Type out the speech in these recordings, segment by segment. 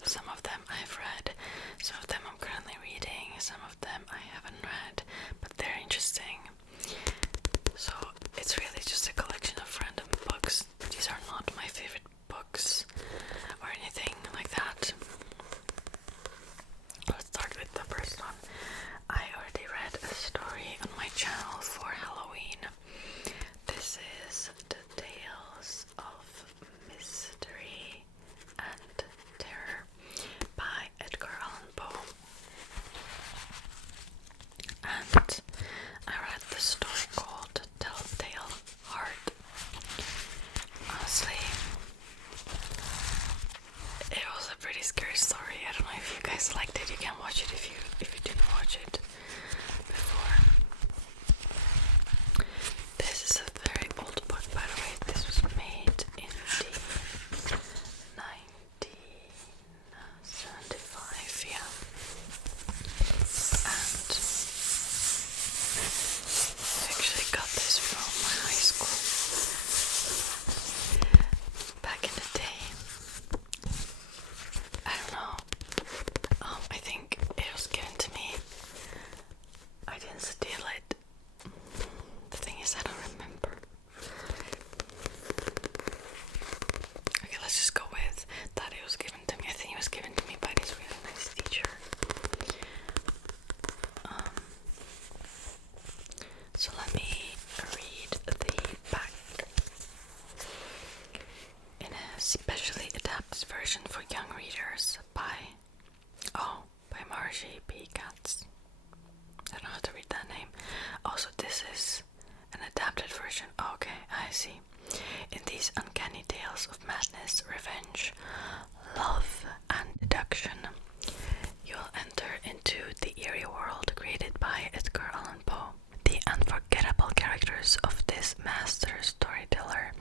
books. Some of them I've read, some of them I'm currently reading, some of them I haven't read, but they're interesting. So it's really just a collection of random books. These are not my favorite books or anything like that. Let's start with the first one. I already read a story on my channel for Halloween. This is The Tales of Mystery and Terror by Edgar Allan Poe. And I read the story called Telltale Heart. Honestly, it was a pretty scary story. I don't know if you guys liked it. You can watch it if you didn't watch it before. This is a very old book, by the way. This was made in the 1975, yeah. And I actually got this from my high school back in the day. I don't know. I think it was given to me. I didn't steal it. The thing is, I don't remember. Okay, let's just go with that it was given to me. I think it was given to me by this really nice teacher. So let me read the back. In a specially adapted version for young readers by Margie P. Katz. I don't know how to read that name. Also, this is an adapted version. Okay, I see. In these uncanny tales of madness, revenge, love, and deduction, you'll enter into the eerie world created by Edgar Allan Poe. The unforgettable characters of this master storyteller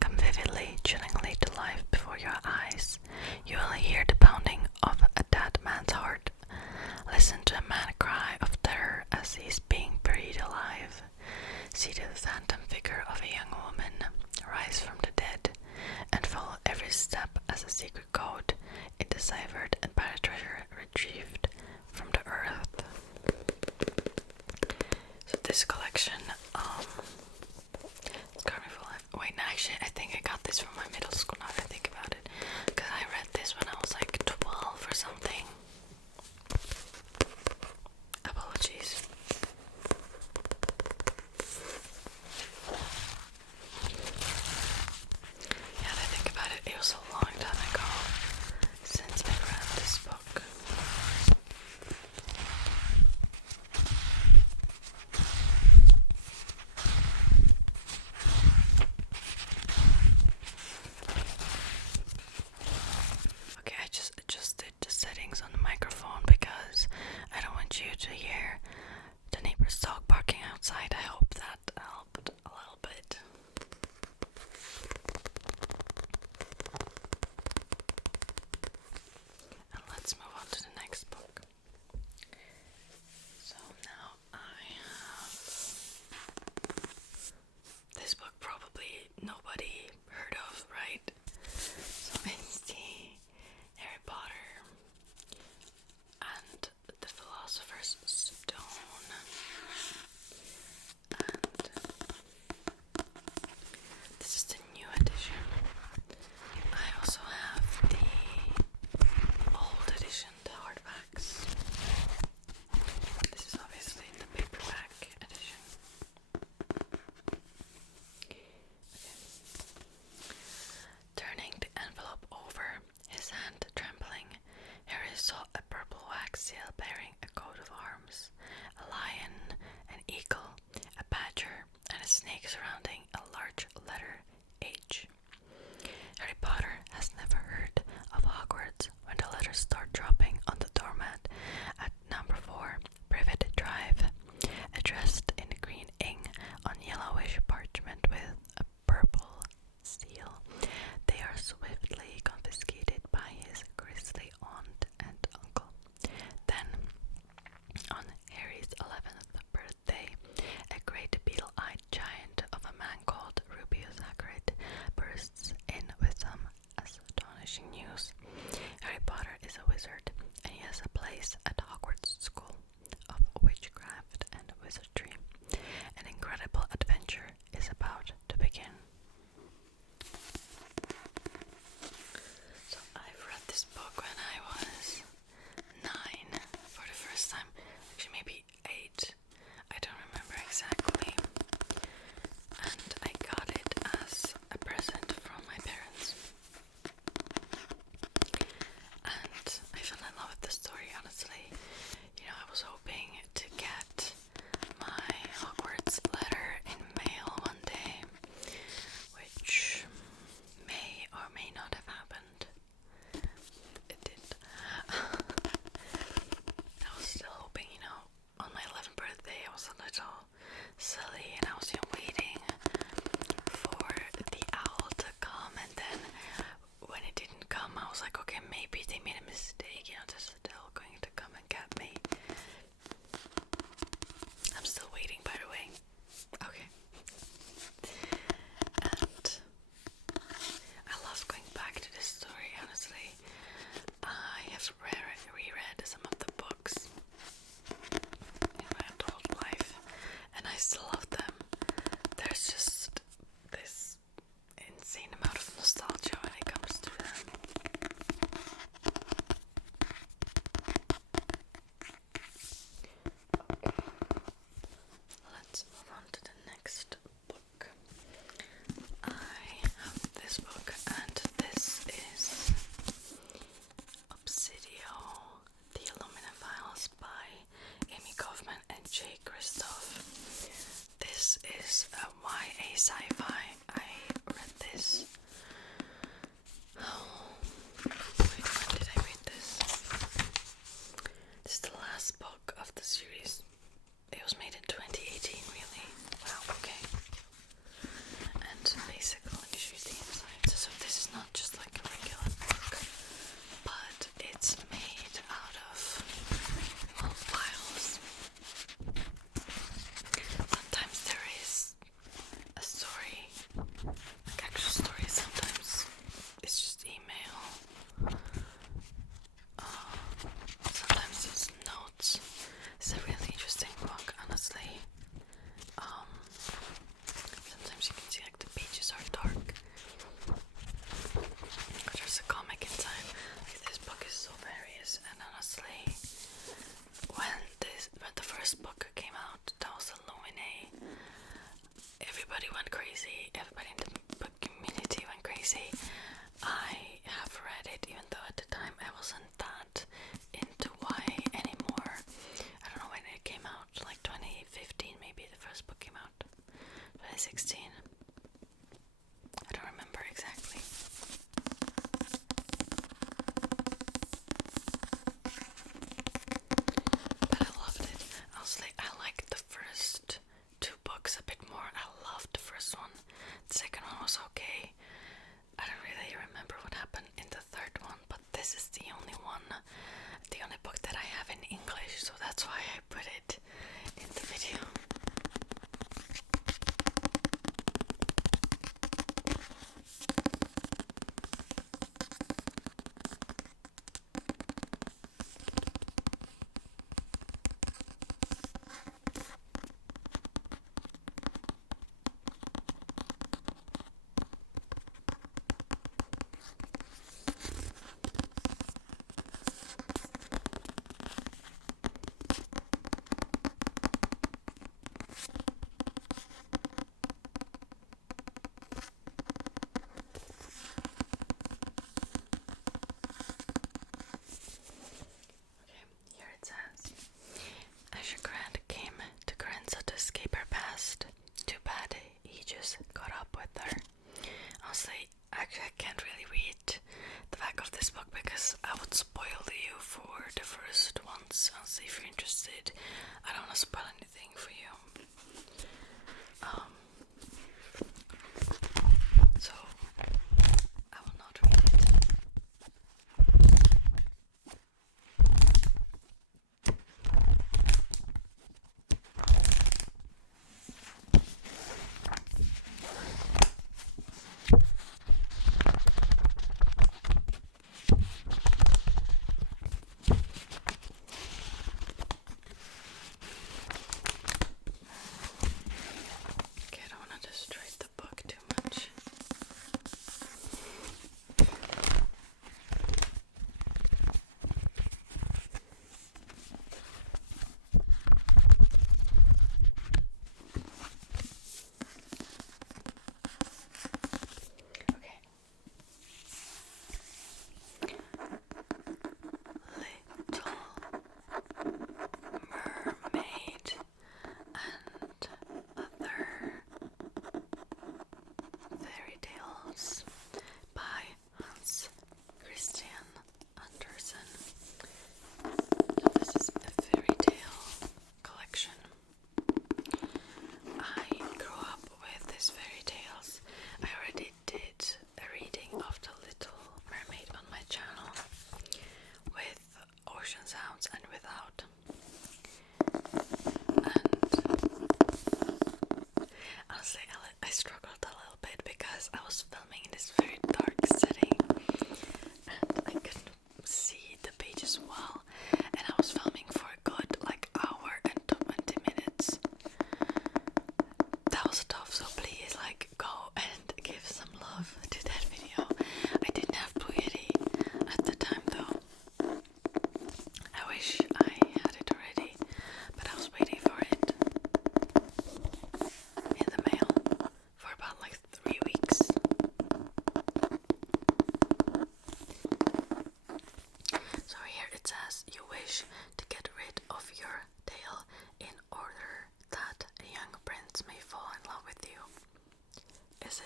come vividly, chillingly to life before your eyes. You will hear the pounding of a dead man's heart. Listen to a man cry of terror as he is being buried alive. See the phantom figure of a young woman rise from the dead, and follow every step as a secret code is deciphered and by the treasure retrieved from the earth. So this collection, it's got me full of... Wait, no, actually, I think I got this from my middle school now that I think about it. Because I read this when I was like 12 or something. Apologies. Yeah, I think about it, it was a long time ago since I read this book. wizard, and he has a place at Hogwarts School of Witchcraft and Wizardry. An incredible adventure is about to begin. So I've read this book when I was 9 for the first time, actually maybe 8, I don't remember exactly, and I got it as a present from my parents, and I fell in love with the story, honestly. You know, I was hoping to get my Hogwarts letter in mail one day, which may or may not have happened. It did. I was still hoping, you know, on my 11th birthday I was a little silly and I was waiting for the owl to come, and then when it didn't come I was like, okay, maybe they made a mistake, you know, they're still going to come and get me. I'm still waiting, by the way. Okay. And I love going back to this story, honestly. I have reread some of the books in my adult life, and I still love them. There's just this insane amount of nostalgia when it comes to them. Okay, let's move on to the next book. I have this book, and this is Obsidio, The Illumina Files by Amy Kaufman and Jay Kristoff. This is a YA sci-fi. I read this. Oh, wait, when did I read this? This is the last book of the series. It was made in 2018, really. Wow, okay. And basically, let me show you the inside. So this is not just like a regular book, but it's made out of files. Sometimes there is a story, like actual story. Sometimes it's just email. Sometimes it's notes. It's a really interesting book, honestly. Sometimes you can see like the pages are dark. There's a comic inside. Like, this book is so various, and honestly, when the first book came out, that was Illumina, everybody went crazy. Everybody in the book community went crazy. I have read it, even though at the time I wasn't that into YA anymore. I don't know when it came out, like 2015 maybe the first book came out. 2016. I don't remember exactly. But I loved it. Honestly, I liked the first 2 books a bit more. I loved the first one. The second one was okay. I don't really remember what happened in the third one, but this is the only book that I have in English, so that's why I put it in the video.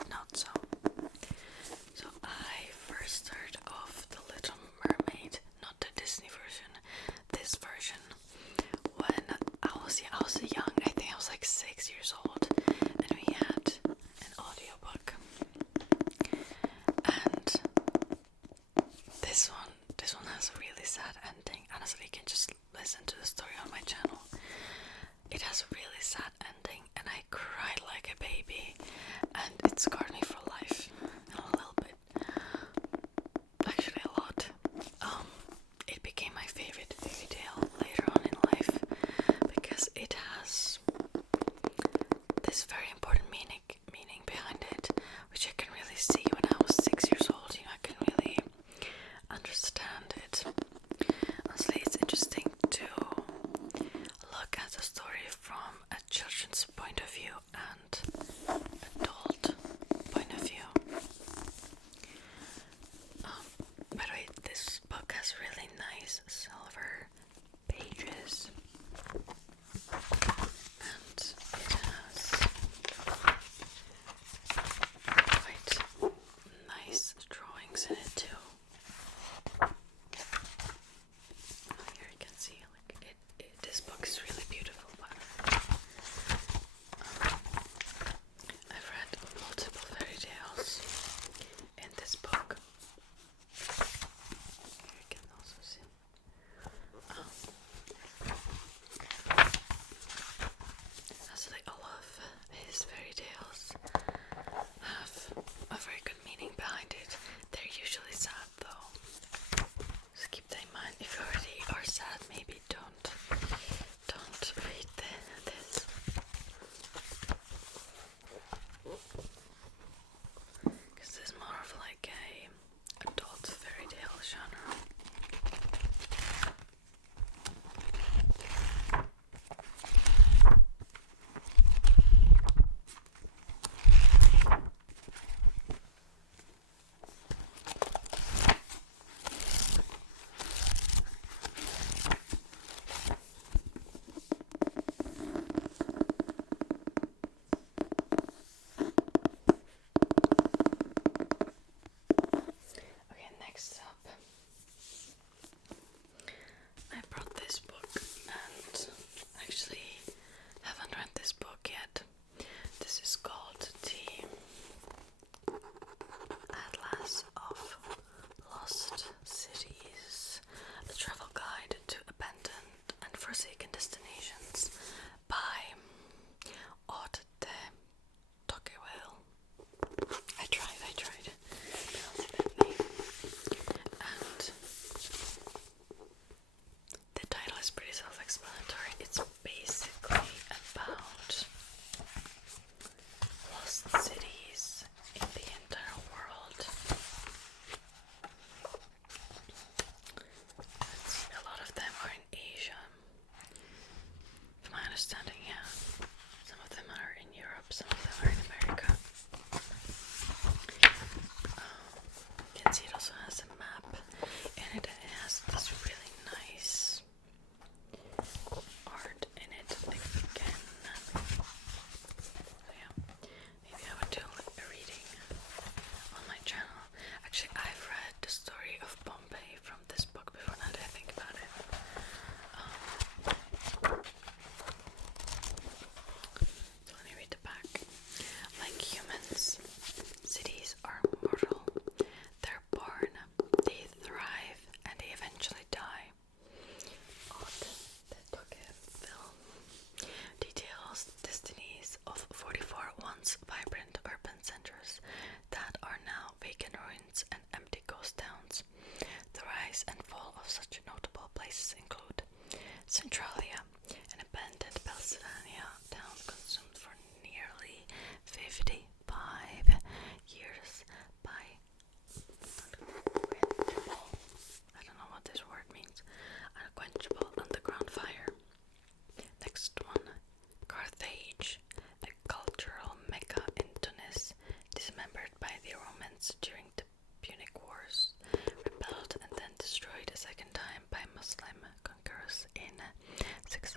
it not so? So I first heard of The Little Mermaid, not the Disney version, this version, when I was young. I think I was like 6 years old, and we had an audiobook. And this one has a really sad ending. Honestly, you can just listen to the story on my channel. It has a really sad ending, and I cried like a baby, and it scarred me for life. A little bit, actually a lot. It became my favorite fairy tale later on in life because it has this very important meaning behind it, which I can really see when I was 6 years old. I can really understand it. Honestly, it's interesting to look at the story from a children's point of view and adult point of view. By the way, this book has really nice silver pages, and it has quite nice drawings in it too. Here you can see, like this book is really beautiful. But I've read multiple fairy tales in this book. Here you can also see. Actually, all of his fairy tales have a very good meaning behind it. They're usually sad though. So keep that in mind. If you already are sad, maybe don't read this. Because this is more of like a adult fairy tale genre. Okay, next up, I brought this book, and actually haven't read this book yet. This is called The Atlas of Lost Cities, a travel guide to abandoned and forsaken destinations by Odd the Tokewell. I tried pronouncing that name, and the title is pretty self-explanatory. It's basically about lost cities in the entire world. A lot of them are in Asia, from my understanding, yeah. Some of them are in Europe, some of them are in America. You can see it also has a map, and it has this really nice art in it again. So yeah, maybe I would do a reading on my channel. Actually, I've read the story of Bombay from this book before, now that I think about it. So let me read the back. Like humans, cities are mortal. They're born, they thrive, and they eventually die. Odd the Tokewell details destinies of 44 once vibrant urban centers that are now vacant ruins and empty ghost towns. The rise and fall of such notable places include Centralia, an abandoned Pennsylvania town consumed for nearly 55 years by unquenchable, I don't know what this word means, unquenchable underground fire. Next one, Carthage, a cultural mecca in Tunis, dismembered by the Romans during the Punic Wars, rebelled and then destroyed a second time by Muslim conquerors in 6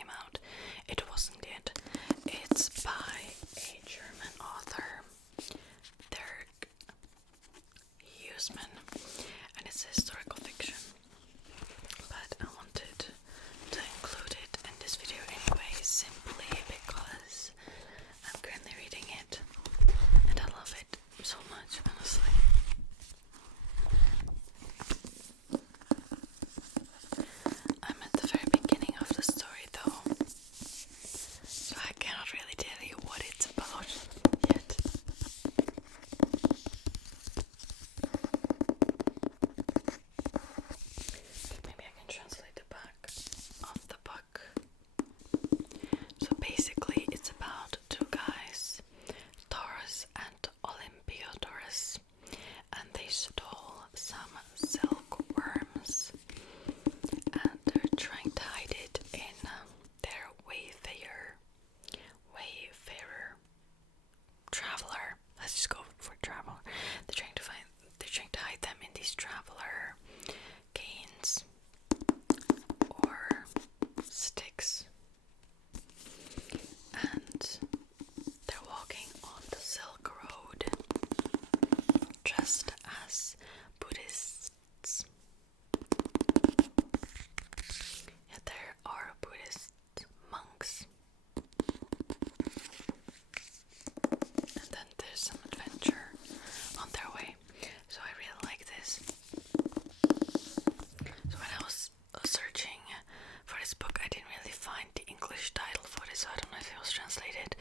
came out. It wasn't yet. It's by a German author, Dirk Huseman, and it's historical fiction. But I wanted to include it in this video anyway, simply because I'm currently reading it and I love it so much, honestly. I'm at the very beginning of the story though, so I cannot really tell you what it's about yet. Maybe I can translate the back of the book. So basically it's about two guys, Taurus and Olympiodorus, and they stole some silkworms and they're trying to hide it in their wayfarer traveler. Let's just go for traveler. They're trying to hide them in these traveler canes or sticks, and they're walking on the Silk Road dressed as Buddhists. Yeah, there are Buddhist monks. And then there's some adventure on their way. So I really like this. So when I was searching for this book, I didn't really find the English title for this, so I don't know if it was translated.